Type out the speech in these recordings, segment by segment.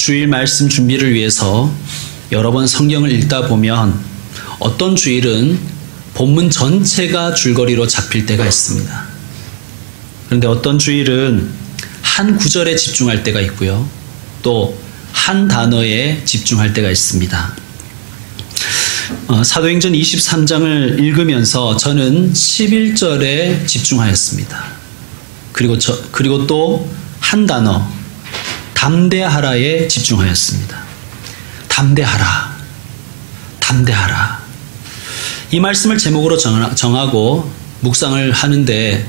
주일 말씀 준비를 위해서 여러 번 성경을 읽다 보면 어떤 주일은 본문 전체가 줄거리로 잡힐 때가 있습니다. 그런데 어떤 주일은 한 구절에 집중할 때가 있고요. 또 한 단어에 집중할 때가 있습니다. 사도행전 23장을 읽으면서 저는 11절에 집중하였습니다. 그리고 또 한 단어, 담대하라에 집중하였습니다. 담대하라. 담대하라. 이 말씀을 제목으로 정하고 묵상을 하는데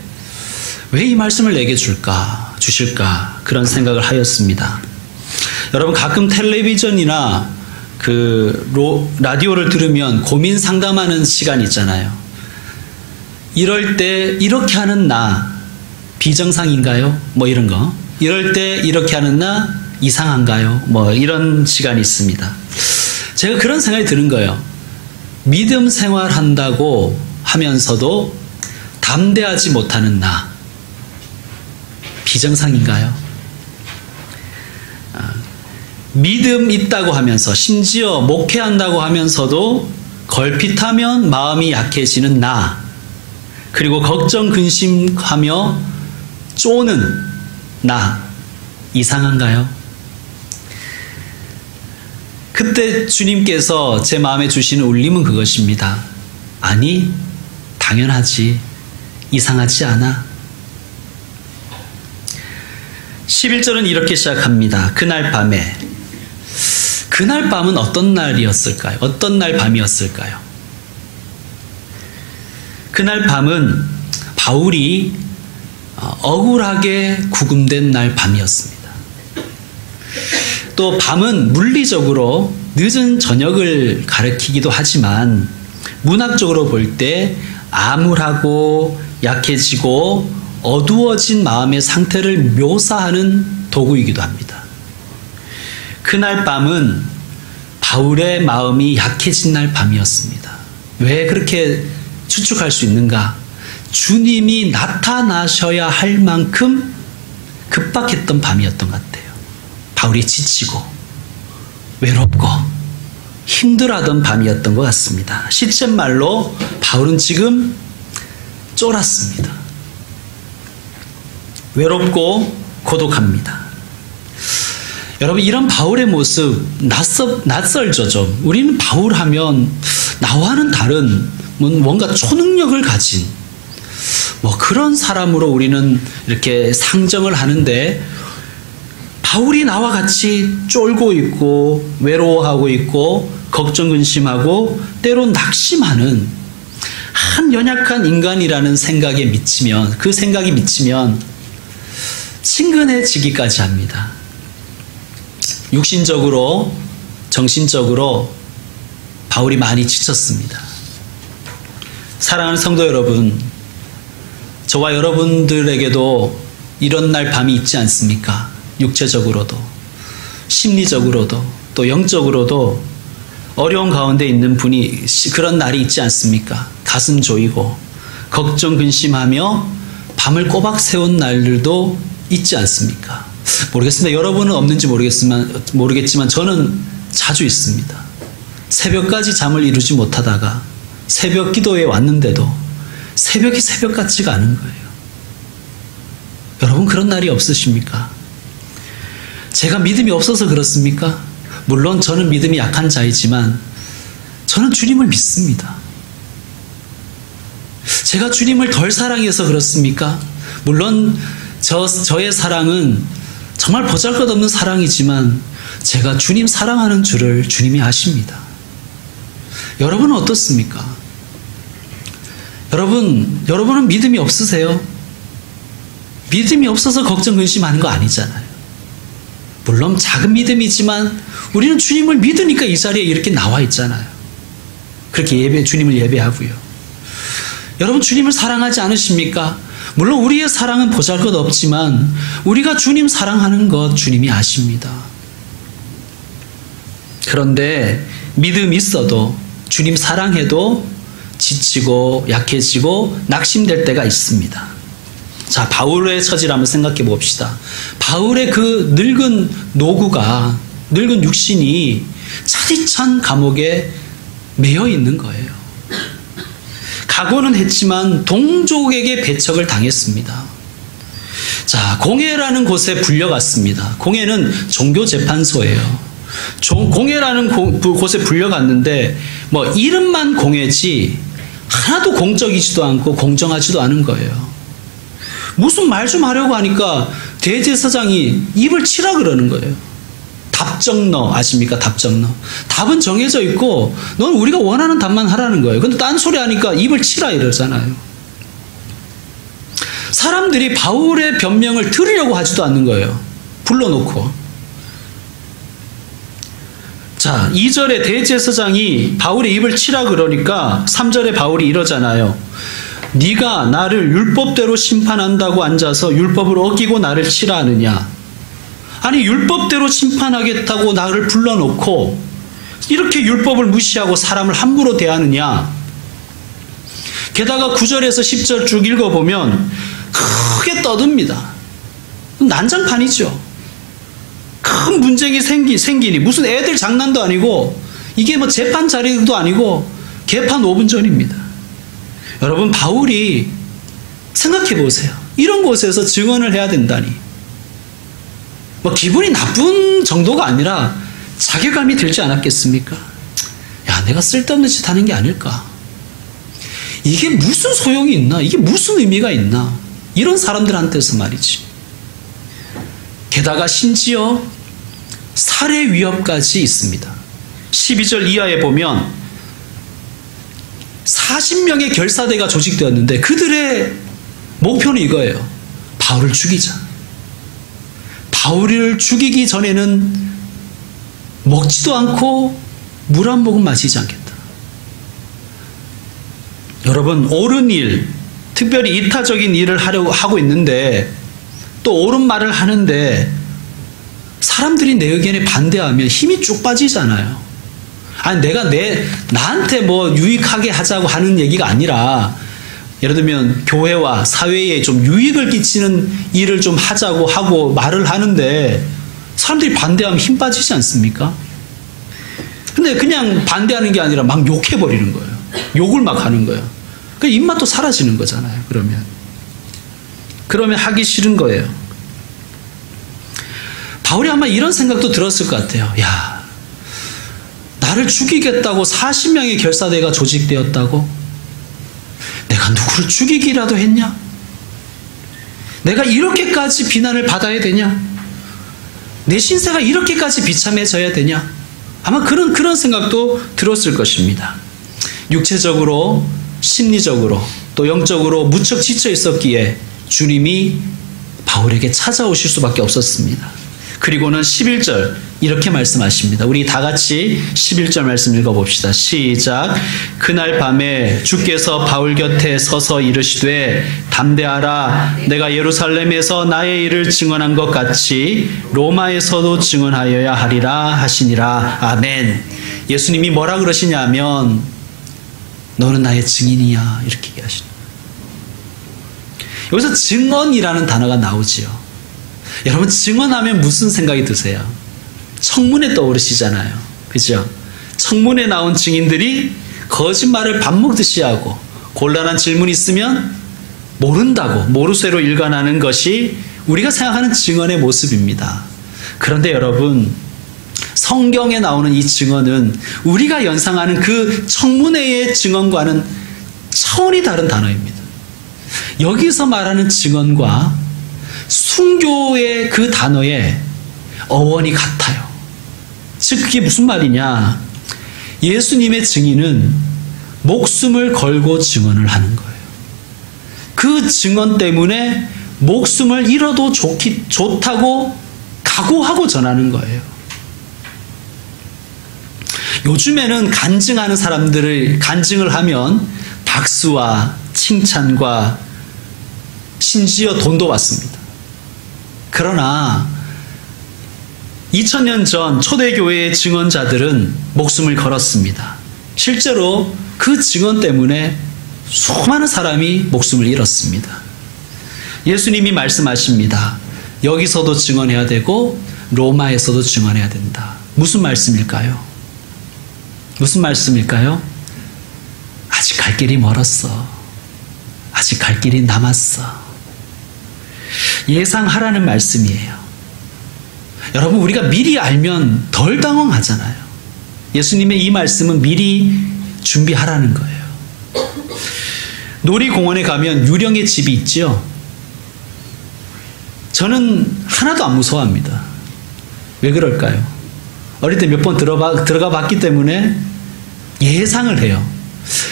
왜 이 말씀을 내게 주실까 그런 생각을 하였습니다. 여러분 가끔 텔레비전이나 라디오를 들으면 고민 상담하는 시간 있잖아요. 이럴 때 이렇게 하는 나 비정상인가요? 뭐 이런 거. 이럴 때 이렇게 하는 나 이상한가요? 뭐 이런 시간이 있습니다. 제가 그런 생각이 드는 거예요. 믿음 생활한다고 하면서도 담대하지 못하는 나 비정상인가요? 믿음 있다고 하면서 심지어 목회한다고 하면서도 걸핏하면 마음이 약해지는 나 그리고 걱정 근심하며 쪼는 나 이상한가요? 그때 주님께서 제 마음에 주시는 울림은 그것입니다. 아니 당연하지. 이상하지 않아. 11절은 이렇게 시작합니다. 그날 밤에. 그날 밤은 어떤 날이었을까요? 어떤 날 밤이었을까요? 그날 밤은 바울이 억울하게 구금된 날 밤이었습니다. 또 밤은 물리적으로 늦은 저녁을 가리키기도 하지만 문학적으로 볼 때 암울하고 약해지고 어두워진 마음의 상태를 묘사하는 도구이기도 합니다. 그날 밤은 바울의 마음이 약해진 날 밤이었습니다. 왜 그렇게 추측할 수 있는가? 주님이 나타나셔야 할 만큼 급박했던 밤이었던 것 같아요. 바울이 지치고 외롭고 힘들어하던 밤이었던 것 같습니다. 시쳇말로 바울은 지금 쫄았습니다. 외롭고 고독합니다. 여러분 이런 바울의 모습 낯설죠 좀. 우리는 바울 하면 나와는 다른 뭔가 초능력을 가진 그런 사람으로 우리는 이렇게 상정을 하는데 바울이 나와 같이 쫄고 있고 외로워하고 있고 걱정 근심하고 때론 낙심하는 한 연약한 인간이라는 생각에 미치면 그 생각이 미치면 친근해지기까지 합니다. 육신적으로 정신적으로 바울이 많이 지쳤습니다. 사랑하는 성도 여러분, 저와 여러분들에게도 이런 날 밤이 있지 않습니까? 육체적으로도 심리적으로도 또 영적으로도 어려운 가운데 있는 분이 그런 날이 있지 않습니까? 가슴 조이고 걱정 근심하며 밤을 꼬박 새운 날들도 있지 않습니까? 모르겠습니다. 여러분은 없는지 모르겠지만 저는 자주 있습니다. 새벽까지 잠을 이루지 못하다가 새벽 기도에 왔는데도 새벽이 새벽 같지가 않은 거예요. 여러분 그런 날이 없으십니까? 제가 믿음이 없어서 그렇습니까? 물론 저는 믿음이 약한 자이지만 저는 주님을 믿습니다. 제가 주님을 덜 사랑해서 그렇습니까? 물론 저의 사랑은 정말 보잘것없는 사랑이지만 제가 주님 사랑하는 줄을 주님이 아십니다. 여러분은 어떻습니까? 여러분은 믿음이 없으세요? 믿음이 없어서 걱정 근심하는 거 아니잖아요. 물론 작은 믿음이지만 우리는 주님을 믿으니까 이 자리에 이렇게 나와 있잖아요. 그렇게 주님을 예배하고요. 여러분 주님을 사랑하지 않으십니까? 물론 우리의 사랑은 보잘것없지만 우리가 주님 사랑하는 것 주님이 아십니다. 그런데 믿음이 있어도 주님 사랑해도 지치고 약해지고 낙심될 때가 있습니다. 자, 바울의 처지를 한번 생각해 봅시다. 바울의 그 늙은 노구가 늙은 육신이 차디찬 감옥에 매여 있는 거예요. 각오는 했지만 동족에게 배척을 당했습니다. 자, 공회라는 곳에 불려갔습니다. 공회는 종교재판소예요. 공회라는 곳에 불려갔는데 뭐 이름만 공회지 하나도 공적이지도 않고 공정하지도 않은 거예요. 무슨 말 좀 하려고 하니까 대제사장이 입을 치라 그러는 거예요. 답정너 아십니까? 답정너. 답은 정해져 있고 넌 우리가 원하는 답만 하라는 거예요. 근데 딴소리 하니까 입을 치라 이러잖아요. 사람들이 바울의 변명을 들으려고 하지도 않는 거예요. 불러놓고. 자, 2절에 대제사장이 바울의 입을 치라 그러니까 3절에 바울이 이러잖아요. 네가 나를 율법대로 심판한다고 앉아서 율법을 어기고 나를 치라 하느냐. 아니 율법대로 심판하겠다고 나를 불러놓고 이렇게 율법을 무시하고 사람을 함부로 대하느냐. 게다가 9절에서 10절 쭉 읽어보면 크게 떠듭니다. 난장판이죠. 큰 문제가 생기니 무슨 애들 장난도 아니고 이게 뭐 재판 자리도 아니고 개판 5분 전입니다. 여러분 바울이 생각해 보세요. 이런 곳에서 증언을 해야 된다니. 뭐 기분이 나쁜 정도가 아니라 자괴감이 들지 않았겠습니까? 야, 내가 쓸데없는 짓 하는 게 아닐까? 이게 무슨 소용이 있나? 이게 무슨 의미가 있나? 이런 사람들한테서 말이지. 게다가 심지어 살해 위협까지 있습니다. 12절 이하에 보면 40명의 결사대가 조직되었는데 그들의 목표는 이거예요. 바울을 죽이자. 바울을 죽이기 전에는 먹지도 않고 물 한 모금 마시지 않겠다. 여러분, 옳은 일, 특별히 이타적인 일을 하고 있는데 또 옳은 말을 하는데 사람들이 내 의견에 반대하면 힘이 쭉 빠지잖아요. 아니 내가 나한테 뭐 유익하게 하자고 하는 얘기가 아니라 예를 들면 교회와 사회에 좀 유익을 끼치는 일을 좀 하자고 하고 말을 하는데 사람들이 반대하면 힘 빠지지 않습니까? 근데 그냥 반대하는 게 아니라 막 욕해버리는 거예요. 욕을 막 하는 거예요. 그 입맛도 사라지는 거잖아요. 그러면 하기 싫은 거예요. 바울이 아마 이런 생각도 들었을 것 같아요. 야, 나를 죽이겠다고 40명의 결사대가 조직되었다고? 내가 누구를 죽이기라도 했냐? 내가 이렇게까지 비난을 받아야 되냐? 내 신세가 이렇게까지 비참해져야 되냐? 아마 그런 생각도 들었을 것입니다. 육체적으로, 심리적으로, 또 영적으로 무척 지쳐 있었기에 주님이 바울에게 찾아오실 수밖에 없었습니다. 그리고는 11절 이렇게 말씀하십니다. 우리 다 같이 11절 말씀 읽어봅시다. 시작. 그날 밤에 주께서 바울 곁에 서서 이르시되 담대하라. 내가 예루살렘에서 나의 일을 증언한 것 같이 로마에서도 증언하여야 하리라 하시니라. 아멘. 예수님이 뭐라 그러시냐면 너는 나의 증인이야 이렇게 얘기하시는 거예요. 여기서 증언이라는 단어가 나오지요. 여러분 증언하면 무슨 생각이 드세요? 청문회 떠오르시잖아요. 그죠? 청문회 나온 증인들이 거짓말을 밥 먹듯이 하고 곤란한 질문이 있으면 모른다고 모르쇠로 일관하는 것이 우리가 생각하는 증언의 모습입니다. 그런데 여러분 성경에 나오는 이 증언은 우리가 연상하는 그 청문회의 증언과는 차원이 다른 단어입니다. 여기서 말하는 증언과 순교의 그 단어의 어원이 같아요. 즉 그게 무슨 말이냐? 예수님의 증인은 목숨을 걸고 증언을 하는 거예요. 그 증언 때문에 목숨을 잃어도 좋다고 각오하고 전하는 거예요. 요즘에는 간증하는 사람들을 간증을 하면 박수와 칭찬과 심지어 돈도 받습니다. 그러나 2000년 전 초대교회의 증언자들은 목숨을 걸었습니다. 실제로 그 증언 때문에 수많은 사람이 목숨을 잃었습니다. 예수님이 말씀하십니다. 여기서도 증언해야 되고 로마에서도 증언해야 된다. 무슨 말씀일까요? 무슨 말씀일까요? 아직 갈 길이 멀었어. 아직 갈 길이 남았어. 예상하라는 말씀이에요. 여러분, 우리가 미리 알면 덜 당황하잖아요. 예수님의 이 말씀은 미리 준비하라는 거예요. 놀이공원에 가면 유령의 집이 있죠. 저는 하나도 안 무서워합니다. 왜 그럴까요? 어릴 때 몇 번 들어가 봤기 때문에 예상을 해요.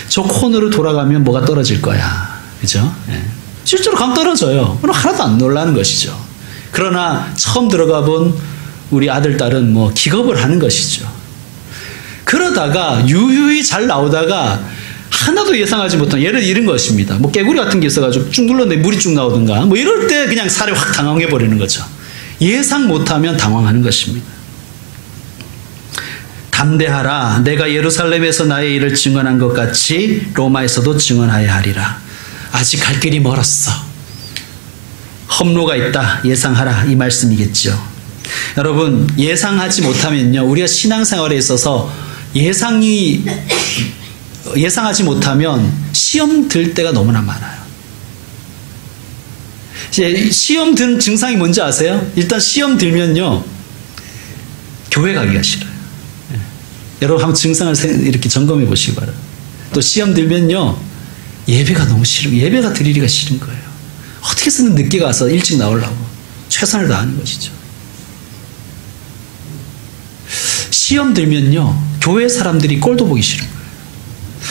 저 코너로 돌아가면 뭐가 떨어질 거야. 그죠? 예. 실제로 가면 떨어져요. 그럼 하나도 안 놀라는 것이죠. 그러나 처음 들어가 본 우리 아들, 딸은 뭐 기겁을 하는 것이죠. 그러다가 유유히 잘 나오다가 하나도 예상하지 못한, 예를 이런 것입니다. 뭐 깨구리 같은 게 있어가지고 쭉 눌렀는데 물이 쭉 나오든가, 뭐 이럴 때 그냥 살에 확 당황해버리는 거죠. 예상 못하면 당황하는 것입니다. 담대하라. 내가 예루살렘에서 나의 일을 증언한 것 같이 로마에서도 증언하여야 하리라. 아직 갈 길이 멀었어. 험로가 있다. 예상하라. 이 말씀이겠죠. 여러분, 예상하지 못하면요, 우리가 신앙생활에 있어서 예상하지 못하면 시험 들 때가 너무나 많아요. 시험 든 증상이 뭔지 아세요? 일단 시험 들면요, 교회 가기가 싫어요. 여러분 한번 증상을 이렇게 점검해 보시기 바라요. 또 시험 들면요, 예배가 너무 싫은, 예배가 드리기가 싫은 거예요. 어떻게 해서는 늦게 가서 일찍 나오려고 최선을 다하는 것이죠. 시험 들면요, 교회 사람들이 꼴도 보기 싫은 거예요.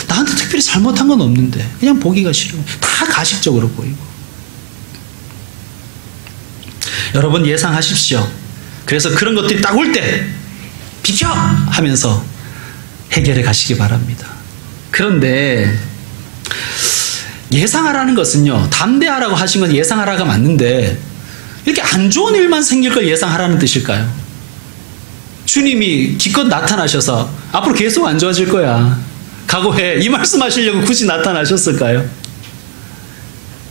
나한테 특별히 잘못한 건 없는데 그냥 보기가 싫은 거예요. 다 가식적으로 보이고. 여러분, 예상하십시오. 그래서 그런 것들이 딱 올 때 비켜! 하면서 해결해 가시기 바랍니다. 그런데 예상하라는 것은요, 담대하라고 하신 건 예상하라가 맞는데 이렇게 안 좋은 일만 생길 걸 예상하라는 뜻일까요? 주님이 기껏 나타나셔서 앞으로 계속 안 좋아질 거야, 각오해, 이 말씀하시려고 굳이 나타나셨을까요?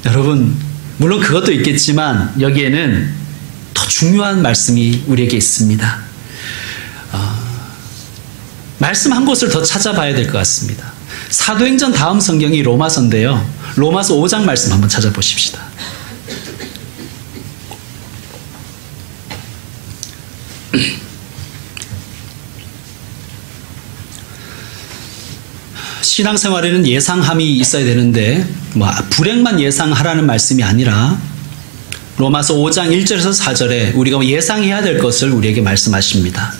여러분, 물론 그것도 있겠지만 여기에는 더 중요한 말씀이 우리에게 있습니다. 말씀 한 곳을 더 찾아봐야 될 것 같습니다. 사도행전 다음 성경이 로마서인데요, 로마서 5장 말씀 한번 찾아보십시다. 신앙생활에는 예상함이 있어야 되는데 뭐 불행만 예상하라는 말씀이 아니라 로마서 5장 1절에서 4절에 우리가 예상해야 될 것을 우리에게 말씀하십니다.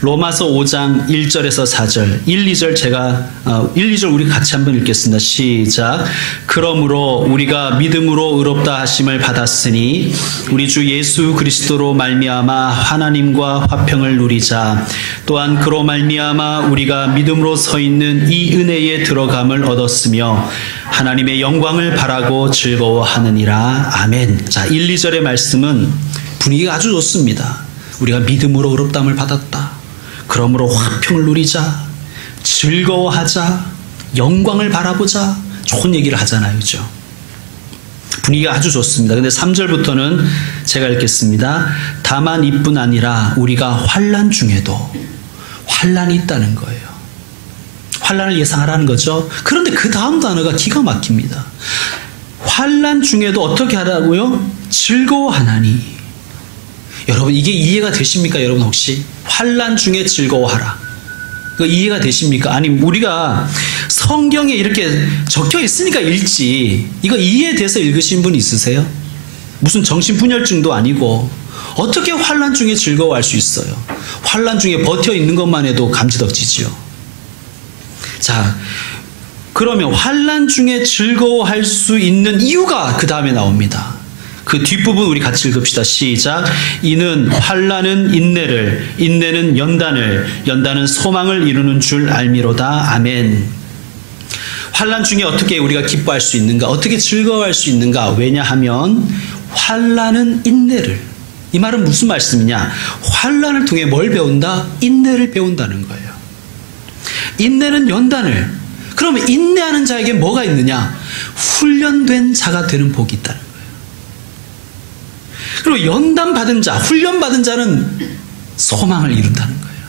로마서 5장 1절에서 4절, 1, 2절 우리 같이 한번 읽겠습니다. 시작. 그러므로 우리가 믿음으로 의롭다 하심을 받았으니 우리 주 예수 그리스도로 말미암아 하나님과 화평을 누리자. 또한 그로 말미암아 우리가 믿음으로 서 있는 이 은혜에 들어감을 얻었으며 하나님의 영광을 바라고 즐거워하느니라. 아멘. 자, 1, 2절의 말씀은 분위기가 아주 좋습니다. 우리가 믿음으로 의롭다함을 받았다. 그러므로 화평을 누리자. 즐거워하자. 영광을 바라보자. 좋은 얘기를 하잖아요. 그죠? 분위기가 아주 좋습니다. 근데 3절부터는 제가 읽겠습니다. 다만 이뿐 아니라 우리가 환난 중에도 환난이 있다는 거예요. 환난을 예상하라는 거죠. 그런데 그 다음 단어가 기가 막힙니다. 환난 중에도 어떻게 하라고요? 즐거워하나니. 여러분, 이게 이해가 되십니까? 여러분, 혹시 환난 중에 즐거워하라, 그 이해가 되십니까? 아니, 우리가 성경에 이렇게 적혀 있으니까 읽지, 이거 이해돼서 읽으신 분 있으세요? 무슨 정신분열증도 아니고 어떻게 환난 중에 즐거워할 수 있어요? 환난 중에 버텨 있는 것만 해도 감지덕지지요. 자, 그러면 환난 중에 즐거워할 수 있는 이유가 그 다음에 나옵니다. 그 뒷부분 우리 같이 읽읍시다. 시작. 이는 환난은 인내를, 인내는 연단을, 연단은 소망을 이루는 줄 알미로다. 아멘. 환난 중에 어떻게 우리가 기뻐할 수 있는가? 어떻게 즐거워할 수 있는가? 왜냐하면 환난은 인내를. 이 말은 무슨 말씀이냐? 환난을 통해 뭘 배운다? 인내를 배운다는 거예요. 인내는 연단을. 그러면 인내하는 자에게 뭐가 있느냐? 훈련된 자가 되는 복이 있다는 거예요. 그리고 연단 받은 자, 훈련 받은 자는 소망을 이룬다는 거예요.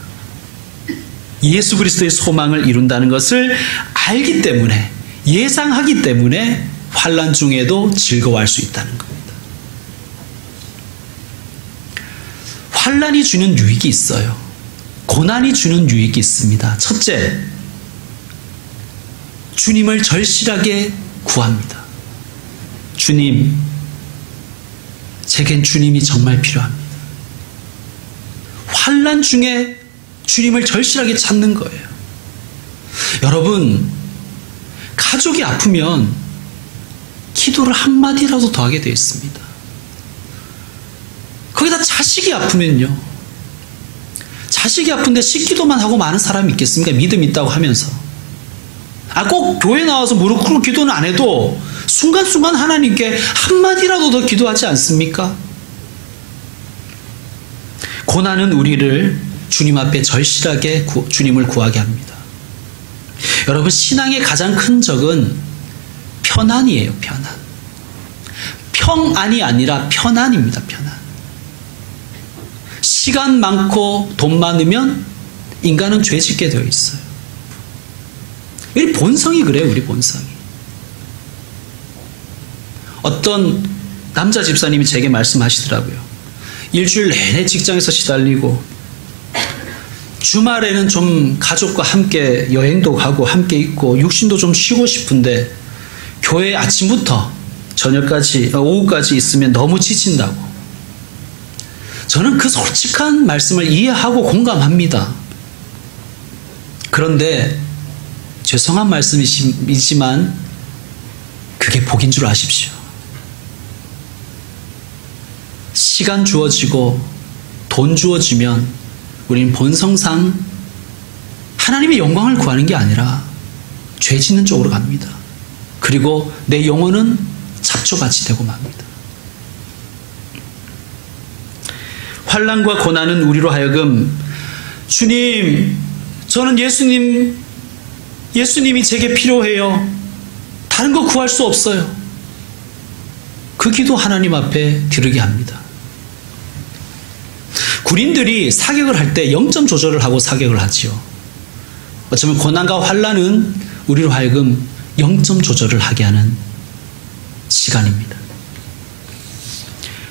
예수 그리스도의 소망을 이룬다는 것을 알기 때문에, 예상하기 때문에 환난 중에도 즐거워할 수 있다는 겁니다. 환난이 주는 유익이 있어요. 고난이 주는 유익이 있습니다. 첫째, 주님을 절실하게 구합니다. 주님, 제겐 주님이 정말 필요합니다. 환난 중에 주님을 절실하게 찾는 거예요. 여러분, 가족이 아프면 기도를 한마디라도 더 하게 되어 있습니다. 거기다 자식이 아프면요. 자식이 아픈데 식기도만 하고 많은 사람이 있겠습니까? 믿음 있다고 하면서. 꼭 교회 나와서 무릎 꿇고 기도는 안 해도 순간순간 하나님께 한마디라도 더 기도하지 않습니까? 고난은 우리를 주님 앞에 절실하게 주님을 구하게 합니다. 여러분, 신앙의 가장 큰 적은 편안이에요. 편안. 평안이 아니라 편안입니다. 편안. 시간 많고 돈 많으면 인간은 죄 짓게 되어 있어요. 우리 본성이 그래요. 우리 본성이. 어떤 남자 집사님이 제게 말씀하시더라고요. 일주일 내내 직장에서 시달리고 주말에는 좀 가족과 함께 여행도 가고 함께 있고 육신도 좀 쉬고 싶은데 교회 아침부터 저녁까지, 오후까지 있으면 너무 지친다고. 저는 그 솔직한 말씀을 이해하고 공감합니다. 그런데 죄송한 말씀이지만 그게 복인 줄 아십시오. 시간 주어지고 돈 주어지면 우리는 본성상 하나님의 영광을 구하는 게 아니라 죄 짓는 쪽으로 갑니다. 그리고 내 영혼은 잡초같이 되고 맙니다. 환난과 고난은 우리로 하여금 주님, 저는 예수님이 제게 필요해요. 다른 거 구할 수 없어요. 그 기도 하나님 앞에 드리게 합니다. 군인들이 사격을 할 때 0점 조절을 하고 사격을 하지요. 어쩌면 고난과 환난은 우리로 하여금 0점 조절을 하게 하는 시간입니다.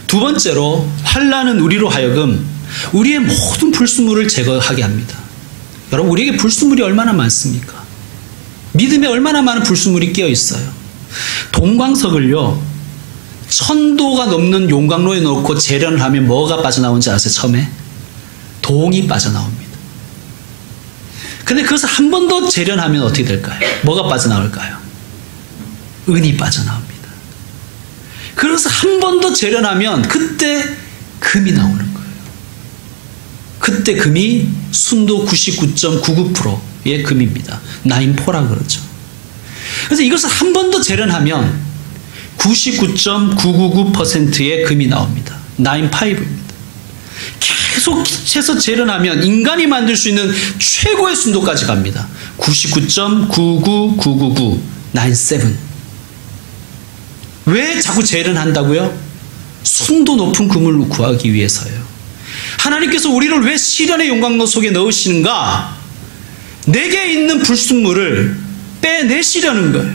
두 번째로, 환난은 우리로 하여금 우리의 모든 불순물을 제거하게 합니다. 여러분, 우리에게 불순물이 얼마나 많습니까? 믿음에 얼마나 많은 불순물이 끼어 있어요. 동광석을요, 1000도가 넘는 용광로에 넣고 재련을 하면 뭐가 빠져나오는지 아세요? 처음에 동이 빠져나옵니다. 근데 그것을 한 번 더 재련하면 어떻게 될까요? 뭐가 빠져나올까요? 은이 빠져나옵니다. 그래서 한 번 더 재련하면 그때 금이 나오는 거예요. 그때 금이 순도 99.99%의 금입니다. 9포라 그러죠. 그래서 이것을 한 번 더 재련하면 99.999%의 금이 나옵니다. 95입니다. 계속해서 재련하면 인간이 만들 수 있는 최고의 순도까지 갑니다. 99.99999, 97. 왜 자꾸 재련한다고요? 순도 높은 금을 구하기 위해서요. 하나님께서 우리를 왜 시련의 용광로 속에 넣으시는가? 내게 있는 불순물을 빼내시려는 거예요.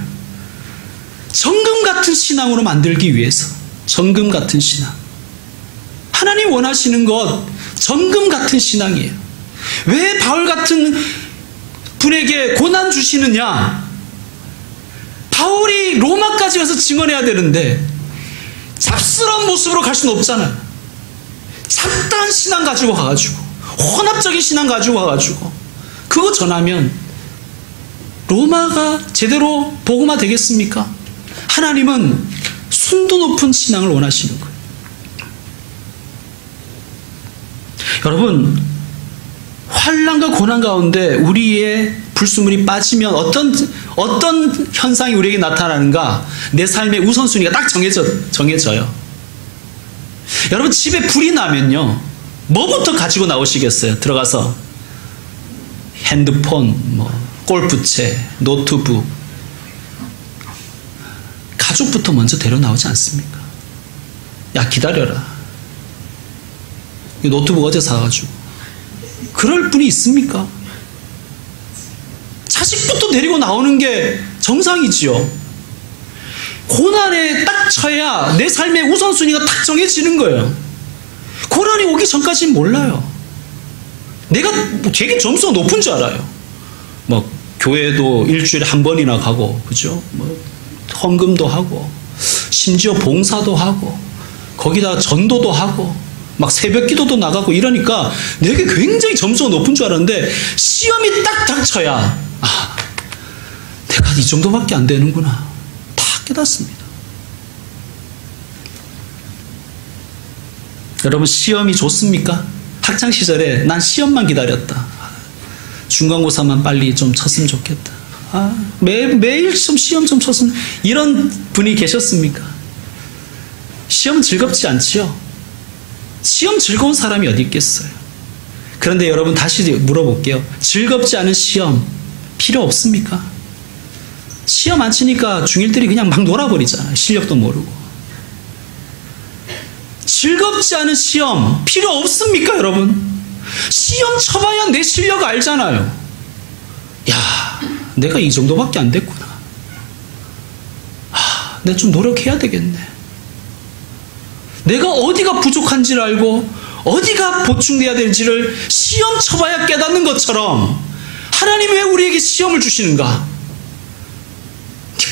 정금 같은 신앙으로 만들기 위해서. 정금 같은 신앙. 하나님 원하시는 것 정금 같은 신앙이에요. 왜 바울 같은 분에게 고난 주시느냐? 바울이 로마까지 가서 증언해야 되는데 잡스러운 모습으로 갈 수는 없잖아요. 잡다한 신앙 가지고 가가지고, 혼합적인 신앙 가지고 가가지고 그거 전하면 로마가 제대로 복음화 되겠습니까? 하나님은 순도 높은 신앙을 원하시는 거예요. 여러분, 환난과 고난 가운데 우리의 불순물이 빠지면 어떤 현상이 우리에게 나타나는가? 내 삶의 우선순위가 딱 정해져요. 여러분, 집에 불이 나면요, 뭐부터 가지고 나오시겠어요? 들어가서 핸드폰, 골프채, 노트북, 가족부터 먼저 데려 나오지 않습니까? 야, 기다려라. 이 노트북 어제 사가지고. 그럴 분이 있습니까? 자식부터 데리고 나오는 게 정상이지요. 고난에 딱 쳐야 내 삶의 우선순위가 딱 정해지는 거예요. 고난이 오기 전까지는 몰라요. 내가 되게 점수가 높은 줄 알아요. 뭐 교회도 일주일에 한 번이나 가고, 그죠? 뭐 헌금도 하고, 심지어 봉사도 하고, 거기다 전도도 하고, 막 새벽 기도도 나가고 이러니까 내게 굉장히 점수가 높은 줄 알았는데 시험이 딱 닥쳐야 내가 이 정도밖에 안 되는구나 다 깨닫습니다. 여러분, 시험이 좋습니까? 학창시절에 난 시험만 기다렸다. 중간고사만 빨리 좀 쳤으면 좋겠다. 매일 좀 시험 좀 쳤으면, 이런 분이 계셨습니까? 시험 즐겁지 않지요? 시험 즐거운 사람이 어디 있겠어요? 그런데 여러분, 다시 물어볼게요. 즐겁지 않은 시험 필요 없습니까? 시험 안 치니까 중1들이 그냥 막 놀아버리잖아요. 실력도 모르고. 즐겁지 않은 시험 필요 없습니까, 여러분? 시험 쳐봐야 내 실력 알잖아요. 야, 내가 이 정도밖에 안 됐구나. 내가 좀 노력해야 되겠네. 내가 어디가 부족한지를 알고 어디가 보충돼야 되는지를 시험 쳐봐야 깨닫는 것처럼 하나님이 왜 우리에게 시험을 주시는가?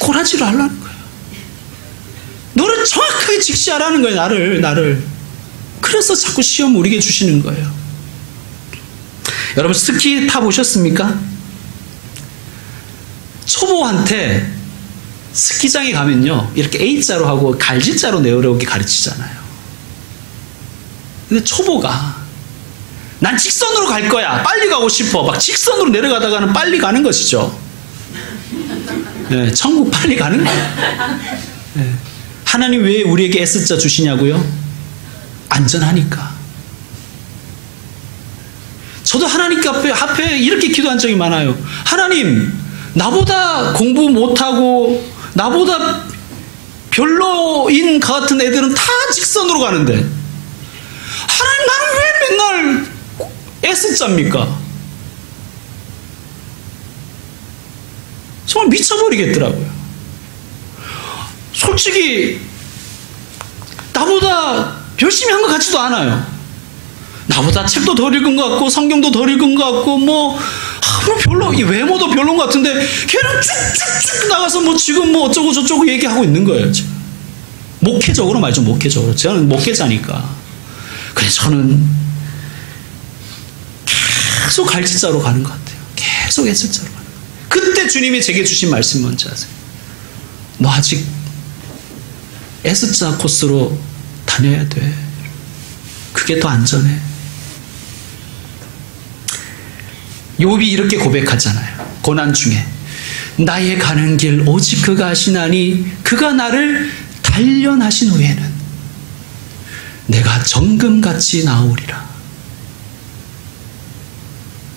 꼬라지를 하라는 거예요. 너를 정확하게 직시하라는 거예요. 나를. 그래서 자꾸 시험 우리에게 주시는 거예요. 여러분, 스키 타보셨습니까? 초보한테 스키장에 가면요, 이렇게 A자로 하고 갈지자로 내려오기 가르치잖아요. 근데 초보가 난 직선으로 갈 거야, 빨리 가고 싶어, 막 직선으로 내려가다가는 빨리 가는 것이죠. 네, 천국 빨리 가는 거예요. 네. 하나님 왜 우리에게 S자 주시냐고요? 안전하니까. 저도 하나님 앞에 이렇게 기도한 적이 많아요. 하나님, 나보다 공부 못하고 나보다 별로인 것 같은 애들은 다 직선으로 가는데 하나님, 나는 왜 맨날 S자입니까? 정말 미쳐버리겠더라고요. 솔직히 나보다 열심히 한 것 같지도 않아요. 나보다 책도 덜 읽은 것 같고 성경도 덜 읽은 것 같고 뭐 별로, 이 외모도 별로인 것 같은데 걔는 쭉쭉쭉 나가서 뭐 지금 뭐 어쩌고 저쩌고 얘기하고 있는 거예요. 지금. 목회적으로 말이죠. 목회적으로. 저는 목회자니까. 그래서 저는 계속 갈지자로 가는 것 같아요. 계속 S자로 가는 거예요. 그때 주님이 제게 주신 말씀 뭔지 아세요? 너 아직 S자 코스로 다녀야 돼. 그게 더 안전해. 욥이 이렇게 고백하잖아요. 고난 중에 나의 가는 길 오직 그가 아시나니 그가 나를 단련하신 후에는 내가 정금같이 나오리라.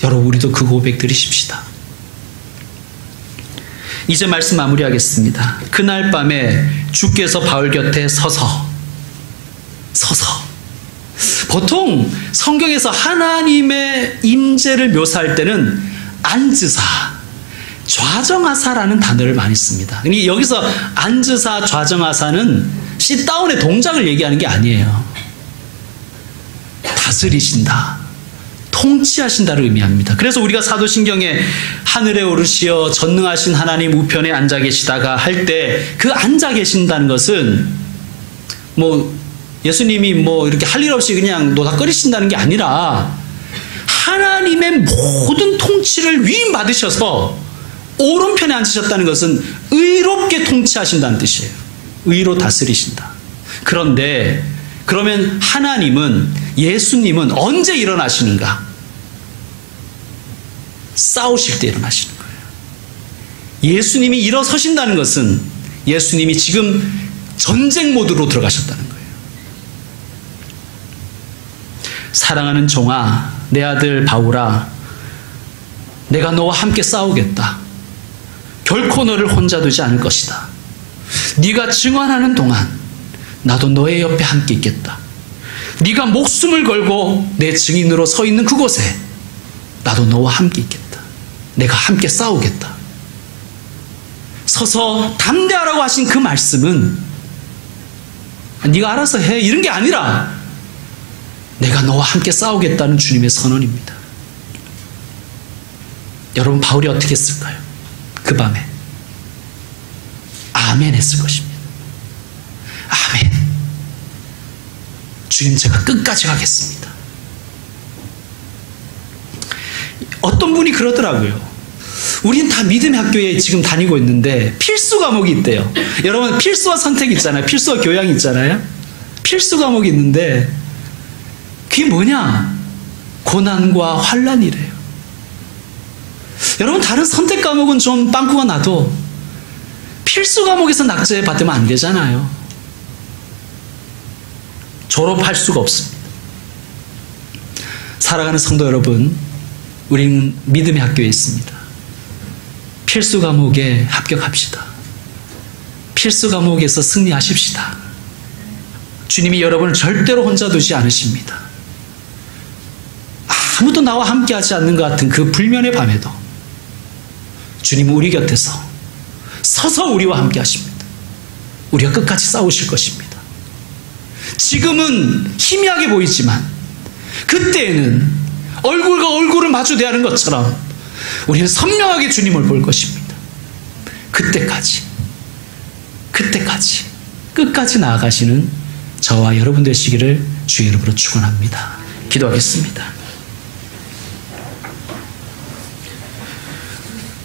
여러분, 우리도 그 고백 들으십시다. 이제 말씀 마무리하겠습니다. 그날 밤에 주께서 바울 곁에 서서 보통 성경에서 하나님의 임재를 묘사할 때는 앉으사, 좌정하사라는 단어를 많이 씁니다. 여기서 앉으사, 좌정하사는 sit-down의 동작을 얘기하는 게 아니에요. 다스리신다, 통치하신다를 의미합니다. 그래서 우리가 사도신경에 하늘에 오르시어 전능하신 하나님 우편에 앉아 계시다가 할 때 그 앉아 계신다는 것은 뭐 예수님이 뭐 이렇게 할 일 없이 그냥 노닥거리신다는 게 아니라 하나님의 모든 통치를 위임받으셔서 오른편에 앉으셨다는 것은 의롭게 통치하신다는 뜻이에요. 의로 다스리신다. 그런데 그러면 하나님은, 예수님은 언제 일어나시는가? 싸우실 때 일어나시는 거예요. 예수님이 일어서신다는 것은 예수님이 지금 전쟁 모드로 들어가셨다는 거예요. 사랑하는 종아, 내 아들 바울아, 내가 너와 함께 싸우겠다. 결코 너를 혼자 두지 않을 것이다. 네가 증언하는 동안 나도 너의 옆에 함께 있겠다. 네가 목숨을 걸고 내 증인으로 서 있는 그곳에 나도 너와 함께 있겠다. 내가 함께 싸우겠다. 서서 담대하라고 하신 그 말씀은 네가 알아서 해 이런 게 아니라 내가 너와 함께 싸우겠다는 주님의 선언입니다. 여러분 바울이 어떻게 했을까요? 그 밤에 아멘 했을 것입니다. 아멘. 주님 제가 끝까지 가겠습니다. 어떤 분이 그러더라고요. 우린 다 믿음의 학교에 지금 다니고 있는데 필수 과목이 있대요. 여러분 필수와 선택 있잖아요. 필수와 교양 있잖아요. 필수 과목이 있는데 그게 뭐냐? 고난과 환난이래요. 여러분 다른 선택 과목은 좀 빵꾸가 나도 필수 과목에서 낙제 받으면 안 되잖아요. 졸업할 수가 없습니다. 살아가는 성도 여러분, 우리는 믿음의 학교에 있습니다. 필수 과목에 합격합시다. 필수 과목에서 승리하십시다. 주님이 여러분을 절대로 혼자 두지 않으십니다. 아무도 나와 함께하지 않는 것 같은 그 불면의 밤에도 주님은 우리 곁에서 서서 우리와 함께 하십니다. 우리가 끝까지 싸우실 것입니다. 지금은 희미하게 보이지만 그때에는 얼굴과 얼굴을 마주대하는 것처럼 우리는 선명하게 주님을 볼 것입니다. 그때까지 끝까지 나아가시는 저와 여러분 되시기를 주의 이름으로 축원합니다. 기도하겠습니다.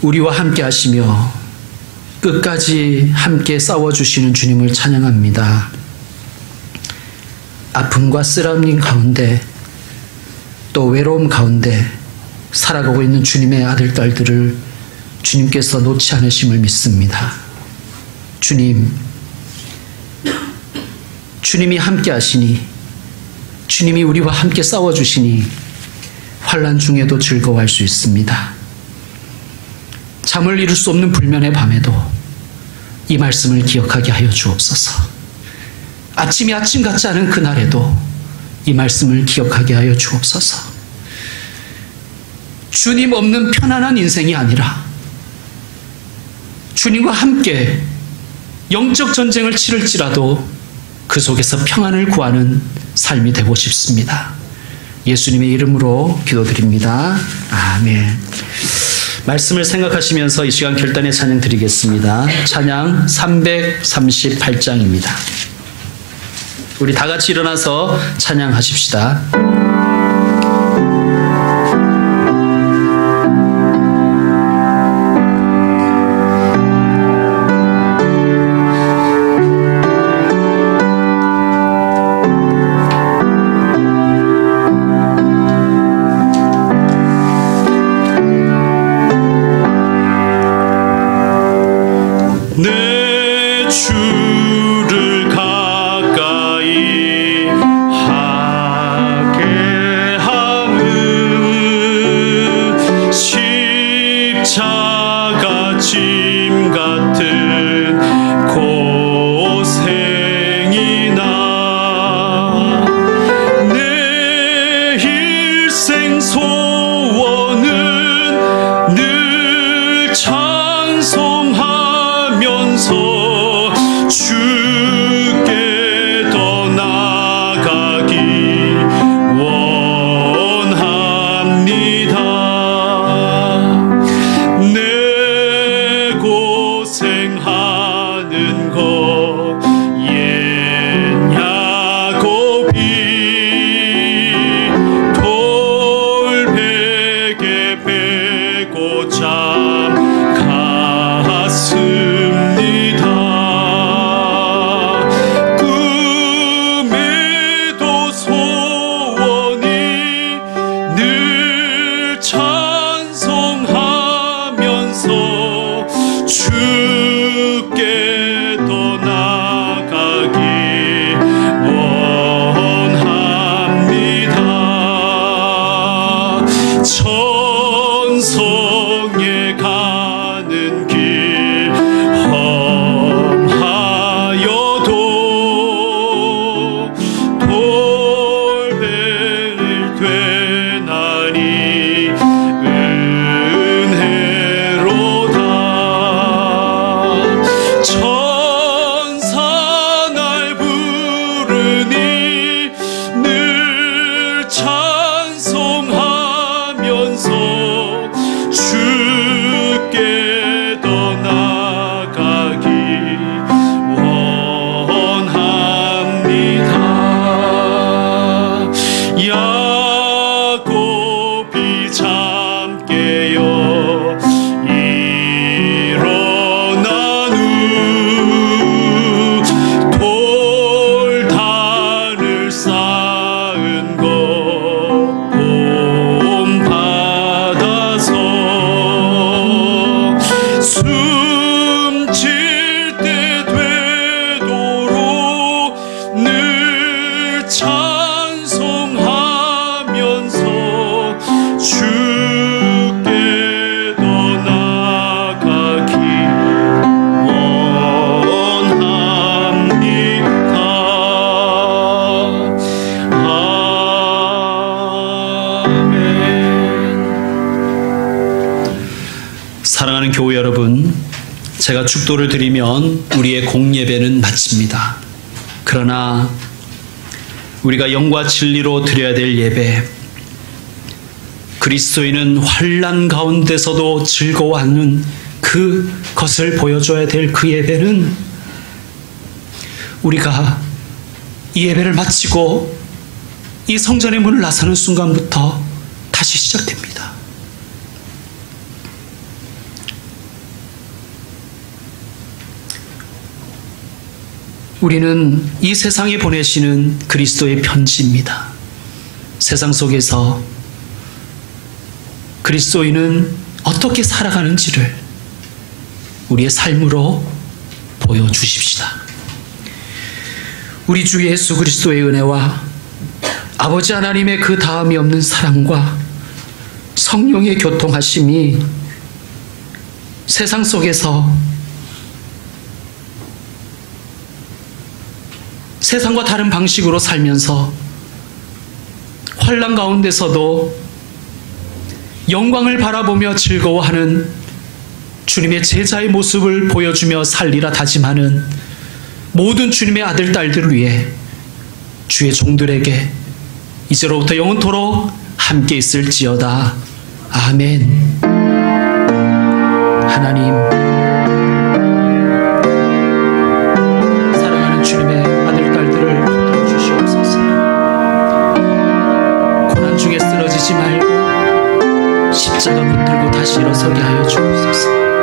우리와 함께 하시며 끝까지 함께 싸워주시는 주님을 찬양합니다. 아픔과 쓰라림 가운데 또 외로움 가운데 살아가고 있는 주님의 아들, 딸들을 주님께서 놓지 않으심을 믿습니다. 주님이 함께 하시니, 주님이 우리와 함께 싸워주시니 환난 중에도 즐거워할 수 있습니다. 잠을 이룰 수 없는 불면의 밤에도 이 말씀을 기억하게 하여 주옵소서. 아침이 아침 같지 않은 그날에도 이 말씀을 기억하게 하여 주옵소서. 주님 없는 편안한 인생이 아니라 주님과 함께 영적 전쟁을 치를지라도 그 속에서 평안을 구하는 삶이 되고 싶습니다. 예수님의 이름으로 기도드립니다. 아멘. 말씀을 생각하시면서 이 시간 결단의 찬양 드리겠습니다. 찬양 338장입니다. 우리 다 같이 일어나서 찬양하십시다. 내 주를 가까이 하게 함은 십자가 짐 같은 고생이나 내 일생 소원은 늘 찬송하면서 주께 더 나아가기 원합니다. 내 고생하는 것 옛 야곱이 돌베 사랑하는 교회 여러분, 제가 축도를 드리면 우리의 공예배는 마칩니다. 그러나 우리가 영과 진리로 드려야 될 예배, 그리스도인은 환난 가운데서도 즐거워하는 그것을 보여줘야 될 그 예배는 우리가 이 예배를 마치고 이 성전의 문을 나서는 순간부터 다시 시작됩니다. 우리는 이 세상에 보내시는 그리스도의 편지입니다. 세상 속에서 그리스도인은 어떻게 살아가는지를 우리의 삶으로 보여주십시다. 우리 주 예수 그리스도의 은혜와 아버지 하나님의 그 다음이 없는 사랑과 성령의 교통하심이 세상 속에서 세상과 다른 방식으로 살면서 환난 가운데서도 영광을 바라보며 즐거워하는 주님의 제자의 모습을 보여주며 살리라 다짐하는 모든 주님의 아들 딸들을 위해 주의 종들에게 이제로부터 영원토록 함께 있을지어다. 아멘. 하나님, 사랑하는 주님의 아들 딸들을 붙들어 주시옵소서. 고난 중에 쓰러지지 말고 십자가 붙들고 다시 일어서게 하여 주옵소서.